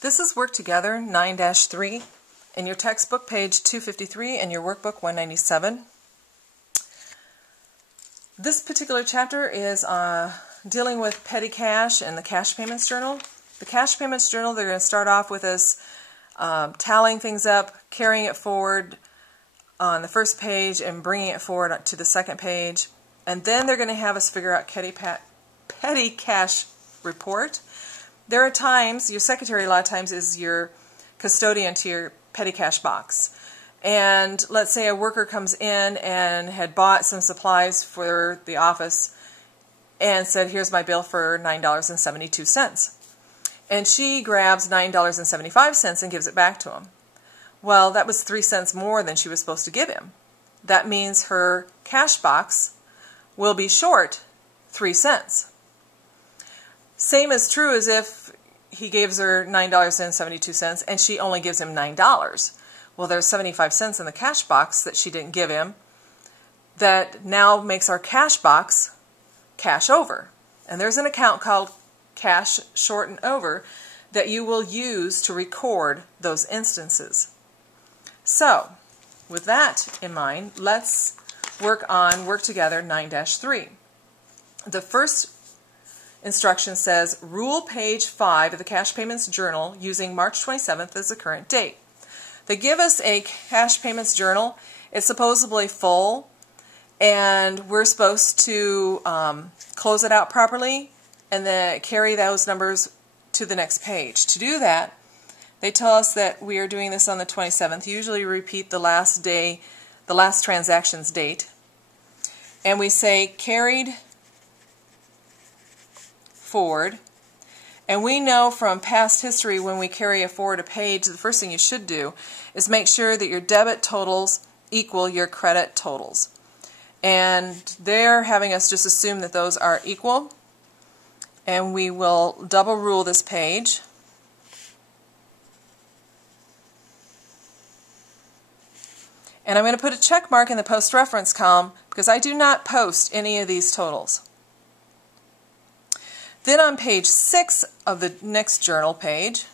This is Work Together 9-3 in your textbook page 253 and your workbook 197. This particular chapter is dealing with petty cash and the cash payments journal. The cash payments journal, they're going to start off with us tallying things up, carrying it forward on the first page and bringing it forward to the second page. And then they're going to have us figure out petty cash report. There are times, your secretary a lot of times is your custodian to your petty cash box. And let's say a worker comes in and had bought some supplies for the office and said, here's my bill for $9.72. And she grabs $9.75 and gives it back to him. Well, that was 3 cents more than she was supposed to give him. That means her cash box will be short 3 cents. Same is true as if he gives her $9.72 and she only gives him $9. Well, there's 75 cents in the cash box that she didn't give him that now makes our cash box cash over. And there's an account called cash short and over that you will use to record those instances. So, with that in mind, let's work on Work Together 9-3. The first instruction says, rule page 5 of the Cash Payments Journal using March 27th as the current date. They give us a Cash Payments Journal. It's supposedly full, and we're supposed to close it out properly and then carry those numbers to the next page. To do that, they tell us that we are doing this on the 27th. Usually repeat the last day, the last transaction's date. And we say carried forward. And we know from past history when we carry forward a page, the first thing you should do is make sure that your debit totals equal your credit totals. And they're having us just assume that those are equal. And we will double rule this page. And I'm going to put a check mark in the post reference column because I do not post any of these totals. Then on page 6 of the next journal page,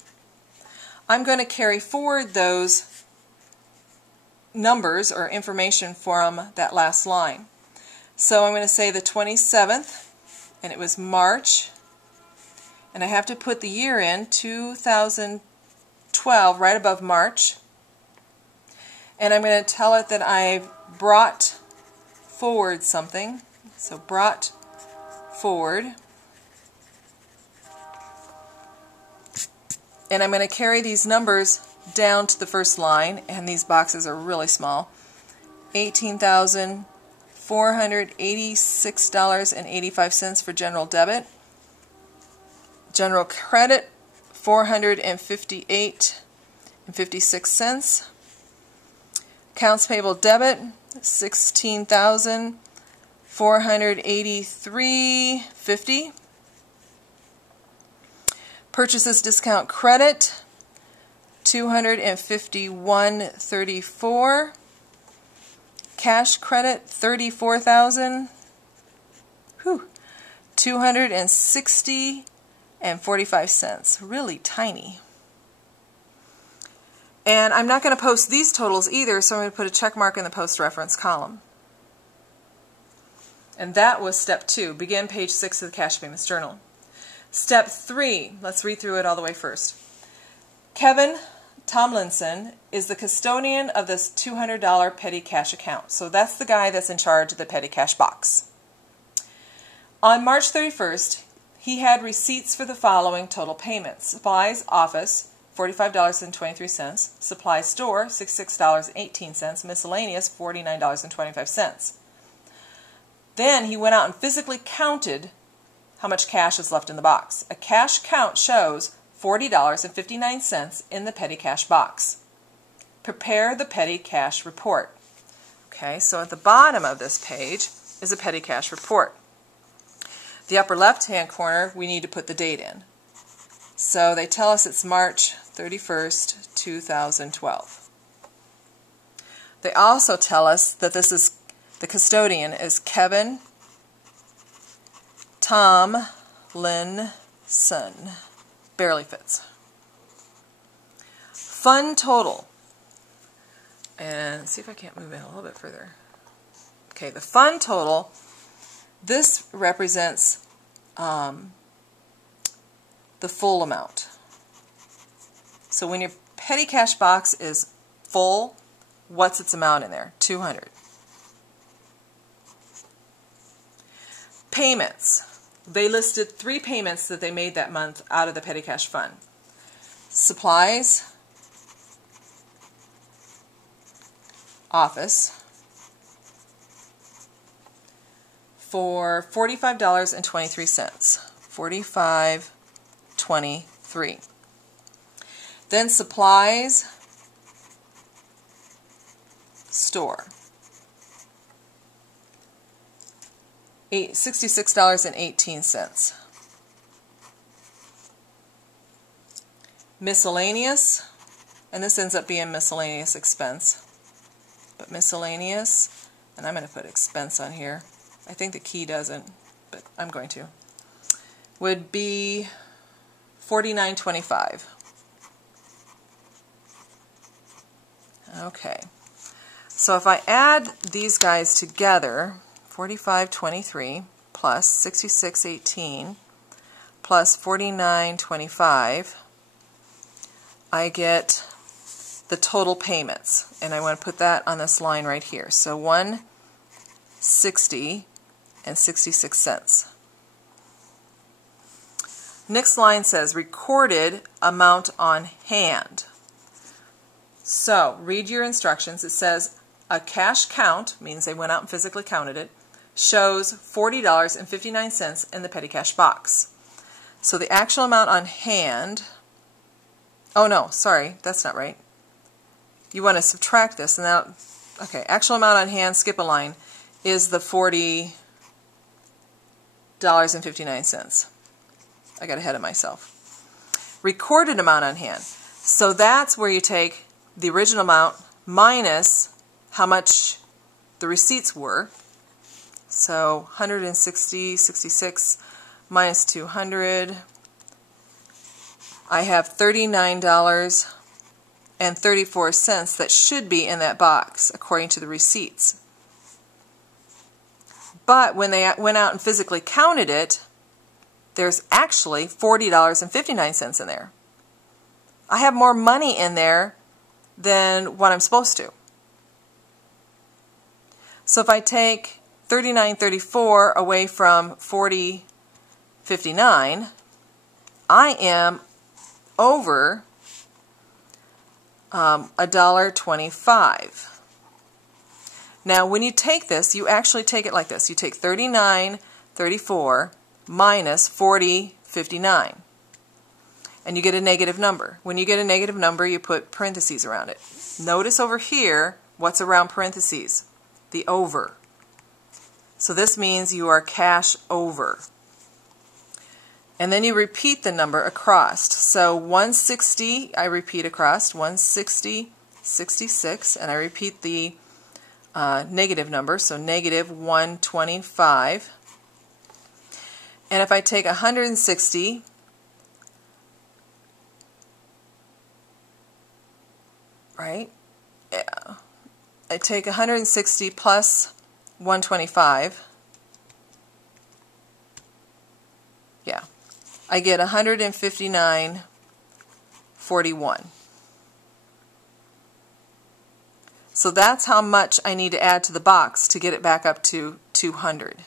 I'm going to carry forward those numbers or information from that last line. So I'm going to say the 27th, and it was March, and I have to put the year in, 2012, right above March. And I'm going to tell it that I brought forward something. So brought forward. And I'm going to carry these numbers down to the first line, and these boxes are really small. $18,486.85 for general debit. General credit, $458.56. Accounts payable debit, $16,483.50. Purchases discount credit, $251.34. Cash credit, $34,260.45. Really tiny. And I'm not going to post these totals either, so I'm going to put a check mark in the post reference column. And that was step 2. Begin page 6 of the Cash Payments Journal. Step 3, let's read through it all the way first. Kevin Tomlinson is the custodian of this $200 petty cash account. So that's the guy that's in charge of the petty cash box. On March 31st, he had receipts for the following total payments. Supplies office, $45.23. Supplies store, $66.18. Miscellaneous, $49.25. Then he went out and physically counted how much cash is left in the box. A cash count shows $40.59 in the petty cash box. Prepare the petty cash report. Okay, so at the bottom of this page is a petty cash report. The upper left-hand corner, we need to put the date in. So they tell us it's March 31st, 2012. They also tell us that this is the custodian is Kevin Tomlinson. Barely fits. fund total. And see if I can't move in a little bit further. Okay, the fund total, this represents the full amount. So when your petty cash box is full, what's its amount in there? 200. Payments. They listed 3 payments that they made that month out of the petty cash fund. Supplies, office, for $45.23. $45.23. Then supplies, store, $66.18. Miscellaneous, and this ends up being miscellaneous expense, but miscellaneous, and I'm going to put expense on here. I think the key doesn't, but I'm going to. Would be $49.25. Okay, so if I add these guys together, $45.23 plus $66.18 plus $49.25, I get the total payments, and I want to put that on this line right here. So $160.66. Next line says recorded amount on hand. So read your instructions. It says a cash count, means they went out and physically counted it, shows $40.59 in the petty cash box. So the actual amount on hand, oh no, sorry, that's not right. You want to subtract this, and that, okay, actual amount on hand, skip a line, is the $40.59. I got ahead of myself. Recorded amount on hand. So that's where you take the original amount minus how much the receipts were. So 160.66 minus 200. I have $39.34 that should be in that box according to the receipts. But when they went out and physically counted it, there's actually $40.59 in there. I have more money in there than what I'm supposed to. So if I take $39.34 away from $40.59, I am over $1.25. Now when you take this, you actually take it like this. You take $39.34 minus $40.59. And you get a negative number. When you get a negative number, you put parentheses around it. Notice over here what's around parentheses. The over. So this means you are cash over. And then you repeat the number across. So 160, I repeat across, 160.66, and I repeat the negative number, so negative 125. And if I take 160, right? Yeah. I take 160 plus 125. Yeah. I get 159.41. So that's how much I need to add to the box to get it back up to 200.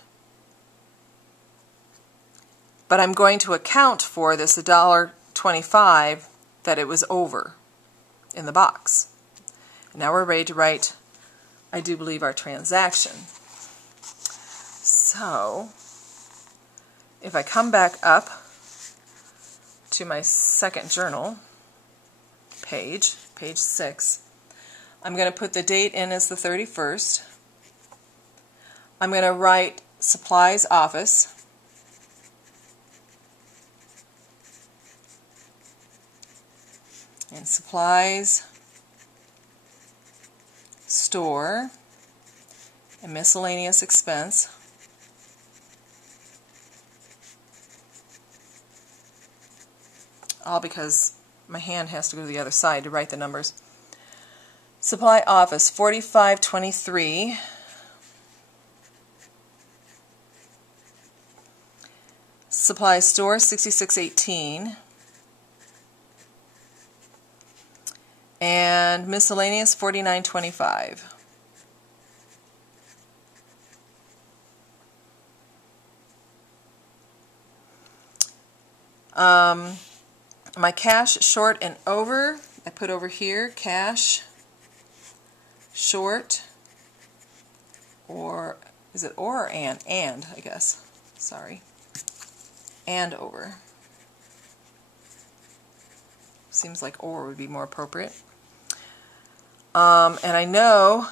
But I'm going to account for this $1.25 that it was over in the box. Now we're ready to write, I do believe, our transaction. So if I come back up to my second journal page, page 6, I'm going to put the date in as the 31st. I'm going to write supplies office. And supplies store and miscellaneous expense. All because my hand has to go to the other side to write the numbers. Supply office, $45.23. Supply store, $66.18. And miscellaneous, $49.25. My cash short and over, I put over here cash short, or is it or and I guess, sorry, and over. Seems like or would be more appropriate. And I know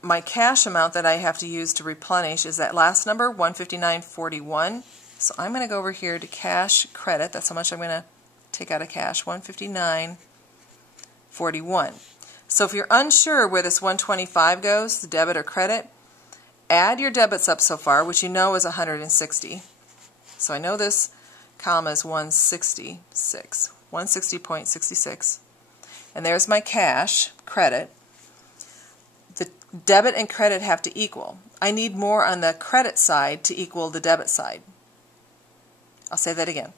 my cash amount that I have to use to replenish is that last number, $159.41. So I'm going to go over here to cash credit. That's how much I'm going to take out of cash, $159.41. So if you're unsure where this 125 goes, the debit or credit, add your debits up so far, which you know is 160. So I know this column is 166, 160.66. And there's my cash credit. The debit and credit have to equal. I need more on the credit side to equal the debit side. I'll say that again.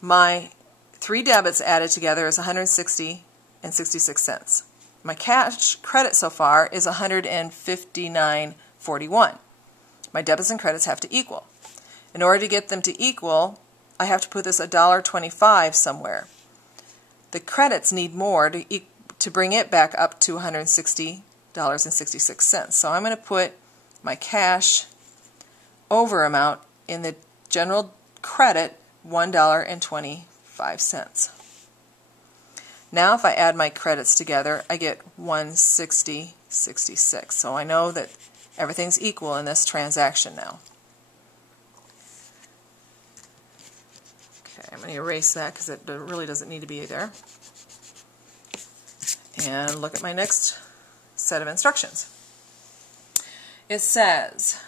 My 3 debits added together is 160 and 66 cents. My cash credit so far is 159.41. My debits and credits have to equal. In order to get them to equal, I have to put this $1.25 somewhere. The credits need more to bring it back up to $160.66. So I'm going to put my cash over amount in the general credit, $1.25. Now if I add my credits together, I get 160.66. So I know that everything's equal in this transaction now. Okay, I'm going to erase that because it really doesn't need to be there. And look at my next set of instructions. It says,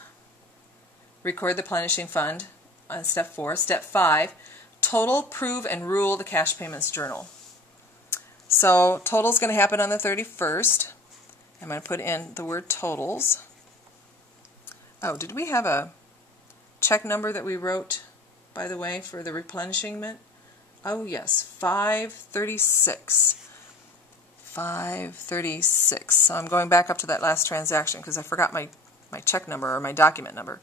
record the plenishing fund on step 4. Step 5, total, prove, and rule the cash payments journal. So total is going to happen on the 31st. I'm going to put in the word totals. Oh, did we have a check number that we wrote, by the way, for the replenishment? Oh yes, 536. 536. So I'm going back up to that last transaction because I forgot my check number or my document number.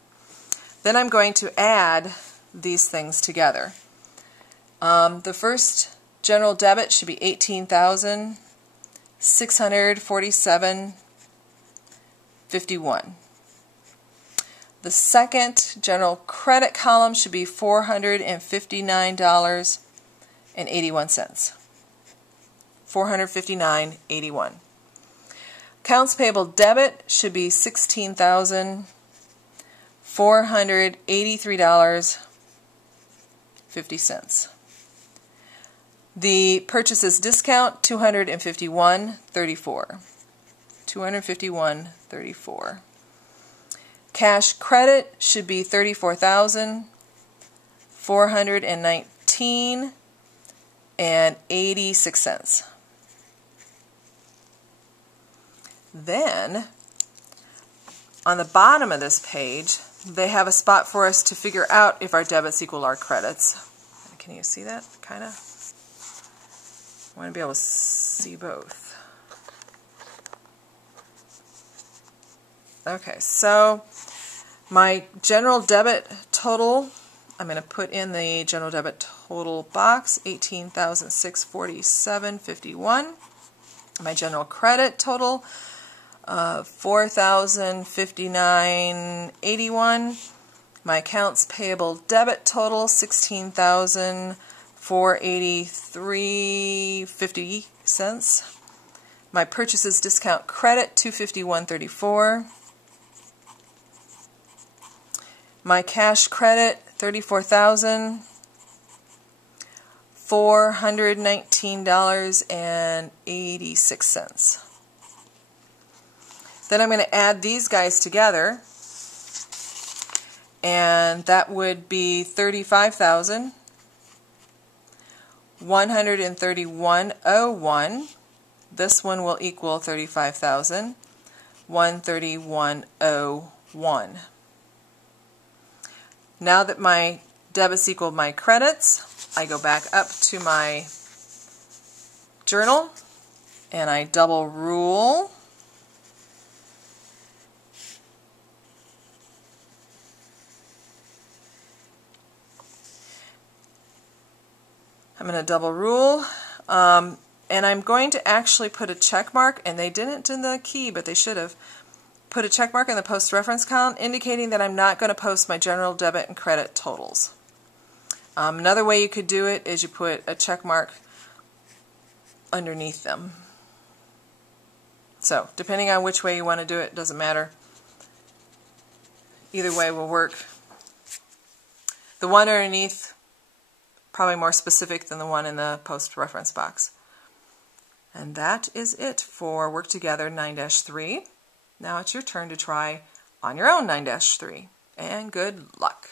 Then I'm going to add these things together. The first general debit should be $18,647.51. The second general credit column should be $459.81. $459.81. Accounts payable debit should be $16,483.50. The purchases discount, $251.34. $251.34. Cash credit should be $34,419.86. Then, on the bottom of this page, they have a spot for us to figure out if our debits equal our credits. Can you see that? Kind of. I want to be able to see both. Okay, so my general debit total, I'm going to put in the general debit total box, $18,647.51. My general credit total, $4,059.81. My accounts payable debit total, $16,483.50. My purchases discount credit, $251.34. My cash credit, $34,419.86. Then I'm going to add these guys together, and that would be $35,100. 131.01. This one will equal 35,000. 131.01. Now that my debits equal my credits, I go back up to my journal and I double rule. I'm going to double rule, and I'm going to actually put a check mark, and they didn't in the key, but they should have put a check mark in the post reference column indicating that I'm not going to post my general debit and credit totals. Another way you could do it is you put a check mark underneath them. So depending on which way you want to do it, doesn't matter. Either way will work. The one underneath probably more specific than the one in the post reference box. And that is it for Work Together 9-3. Now it's your turn to try on your own 9-3. And good luck.